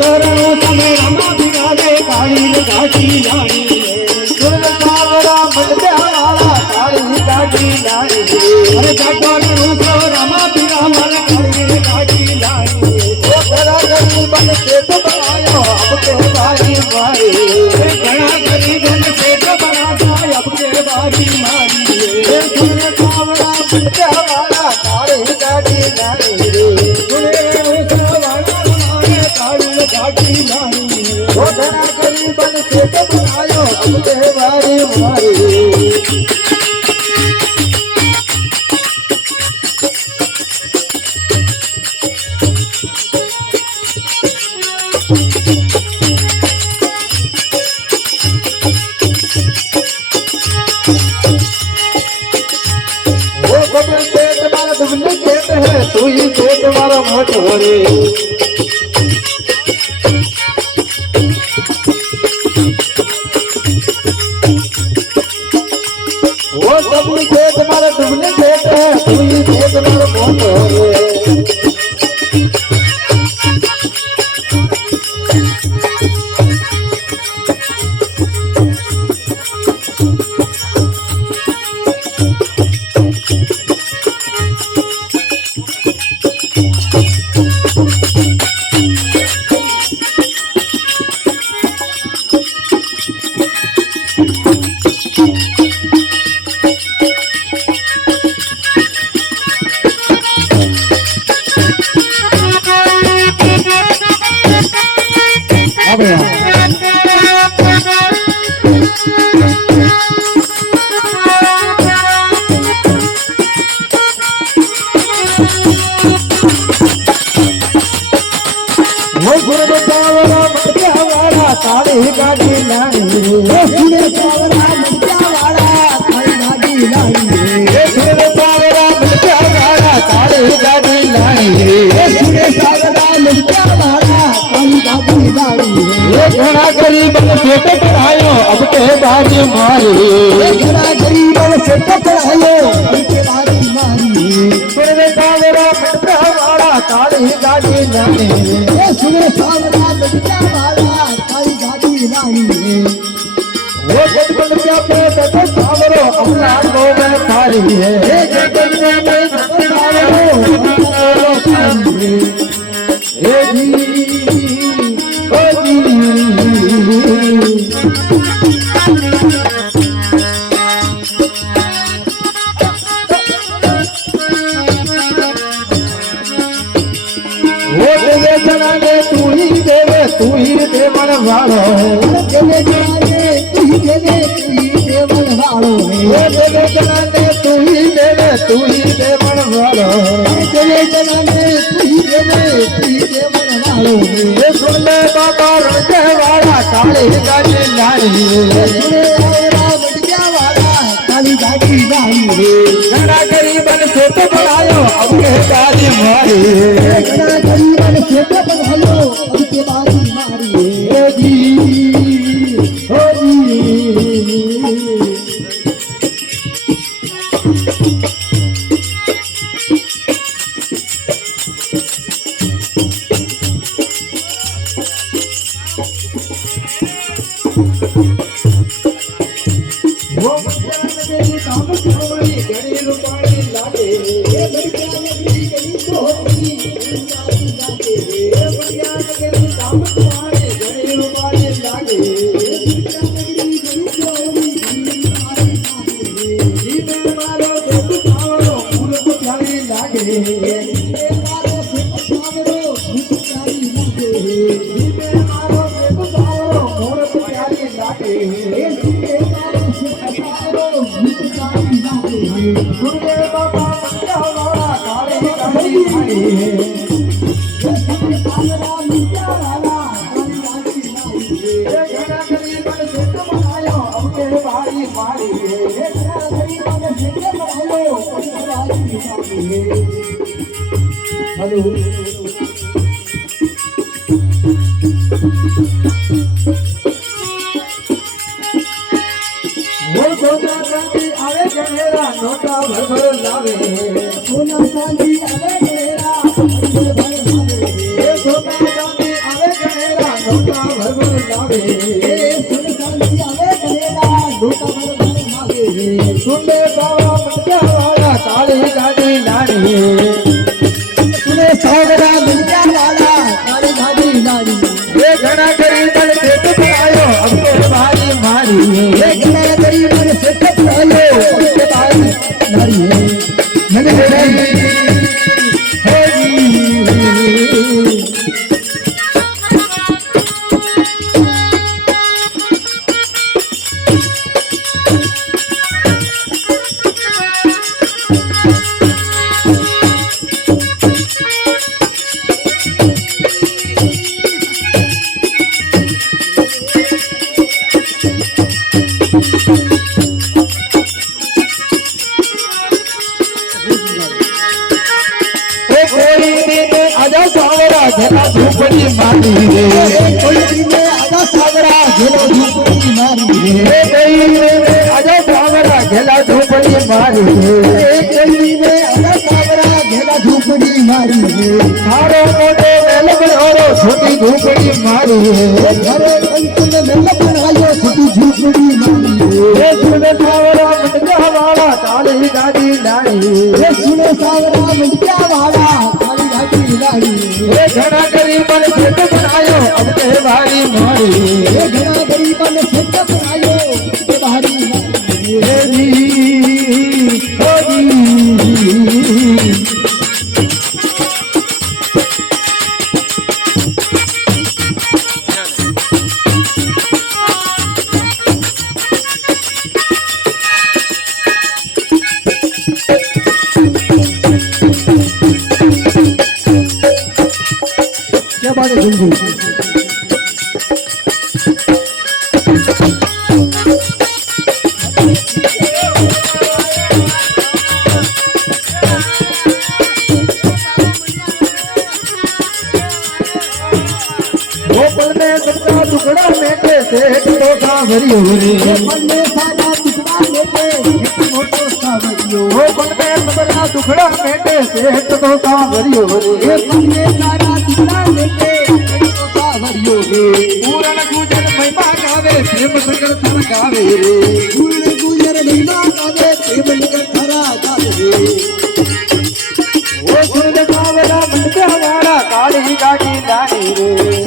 तोरणो तमे रमा बिरावे काली गाड़ी लाड़ी सुर सावरा मंडे वाला काली गाड़ी लाड़ी अरे तोरणो तो रमा बिरावे काली गाड़ी लाड़ी ओ घरा गरीब ने पेट बनायो अब के बारी मारी घरा गरीब ने पेट बनाया अब के बारी मारी सुर सावरा मंडे वाला काली गाड़ी लाड़ी वो घरा गरीब ने पेट बनायो अब के बारी मारी वो कबल पेट मारा दुबले पेट है तू ही पेट मारा मोटो रे वो सब खेत मारा डुबले खेत है तू ही खेत मारा बहुत हो रे काली गाड़ी लाड़ी सुने सावरा मटिया वाला काली गाड़ी लाड़ी सुने सावरा मटिया वाला काली गाड़ी लाड़ी सुने सावरा मटिया वाला काली गाड़ी लाड़ी घरा गरीब ने पेट पढ़ायो अब के बारी मारी घरा गरीब ने पेट पढ़ायो अब के बारी मारी सुने सावरा मटिया वाला काली गाड़ी लाड़ी सुने सावरा मटिया वाला वो जगत क्या पेट तो सावरो अपना को में थारी है जगत में सावरो थारी है जी ओ जी वो देवे जनाने तू ही देवन वालो देवे जनाने तू ही देवन वालो देवे जनाने तू ही देवन वालो देवे जनाने तू ही देवन वालो ये सुन ले बाबा रंगे वाला काली गाड़ी लाड़ी मटिया वाला काली गाड़ी लाड़ी घरा गरीब ने खेत बनायो अब के बारी मारी घरा गरीब ने खेत बनायो अब के बारी मारी ओ जी वो मेरी काम छोड़ी घड़ी रुपाड़ी लागे ये बढ़िया मेरी कहीं तो होती लागे ये बढ़िया मेरी काम छोड़ी घड़ी रुपाड़ी लागे मेरी कहीं तो होती जी में मारो देख सावरो फूल को प्यारी लागे ये मारो देख सावरो फूल को प्यारी लागे जी में मारो देख सावरो फूल को प्यारी लागे सुने बाबा मटिया वाला काली गाड़ी लाड़ी सावरा मटिया वाला काली गाड़ी लाड़ी घरा गरीब ने पेट बनायो अब के बारी मारी घरा गरीब ने पेट बनायो अब के बारी मारी हेलो वो सोना चांदी आवे गणेरा नोटा भर भर लावे सोना चांदी आवे गणेरा भर भर लावे सोना चांदी आवे गणेरा आजा सावरा घेला झोपड़ी मारी रे कोई दिन आजा सावरा घेला झोपड़ी मारी रे कोई रे आजा सावरा घेला झोपड़ी मारी रे कोई दिन आजा सावरा घेला झोपड़ी मारी थारो मोटो मेल बनायो छोटी झोपड़ी मारी घरे कंचन मेल बनायो छोटी झोपड़ी मारी रे सुने सावरा मंडिया वाला काली गाड़ी लाड़ी रे सुने सावरा मंडिया वाला काली गाड़ी लाड़ी रे घना गरीबन सेठ बनायो अब के भारी मारी रे घना गरीबन सेठ बनायो के भारी मारी रे जी ओ जी क्या बात है गुंजू गोपाल में सबका टुकड़ा मेटे सेठ तो कांवरियो रे बन्ने सारा टुकड़ा लेके एक मोटो सावरियो गोपाल में सबका टुकड़ा मेटे सेठ तो कांवरियो रे बन्ने सारा टुकड़ा लेके एक मोटो सावरियो पूरन गुजर महिमा गावे प्रेम संगर थर गावे रे गुण गुजर महिमा गावे प्रेम नगर धरा गावे ओ सुन सावरा मंडिया वाला काली गाड़ी लानी रे